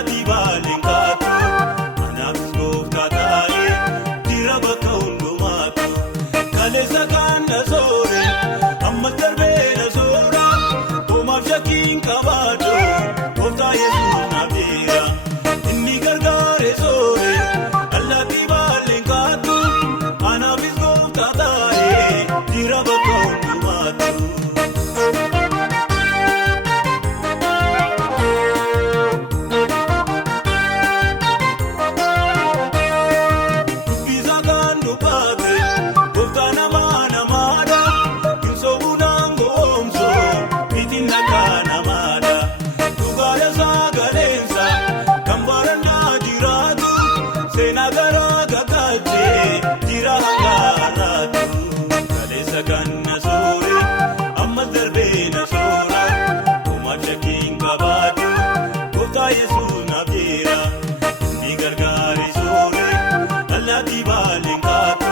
allaattii baaleen kaatu anaafis gooftaa taa'ee jira bakka hundumaatu kaleessa kan na soore ammas darbee na soora hoomaaf shakkiin qabaatu gooftaa Yesuus na beera inni gargaaree soore allaattii baaleen kaatu anaafis gooftaa taa'ee jira bakka hundumaatu. Yesuus na beera inni gargaaree soore allaattii baaleen kaatu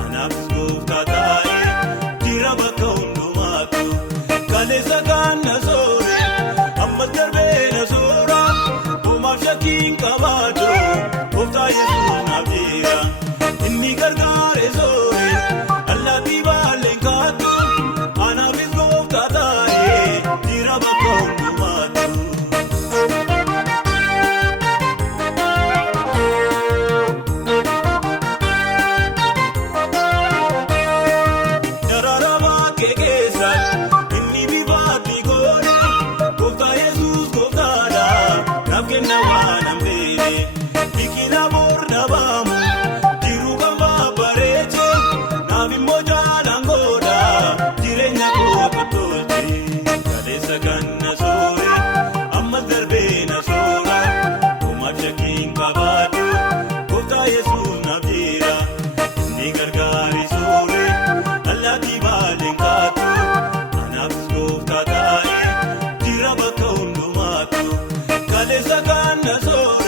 anaafis gooftaa taa'ee jira bakka hundumaatu kaleessa kan na soore ammas darbee na soora hoomaaf shakkiin qabaatu gooftaa Yesuus na beera inni gargaaree soore allaattii baaleen kaatu anaafis gooftaa taa'ee jira bakka hundumaatu. Yesuus na beera inni gargaaree soore allaattii baaleen kaatu anaafis gooftaa taa'ee jira bakka hundumaatu kaleessa kan na soore.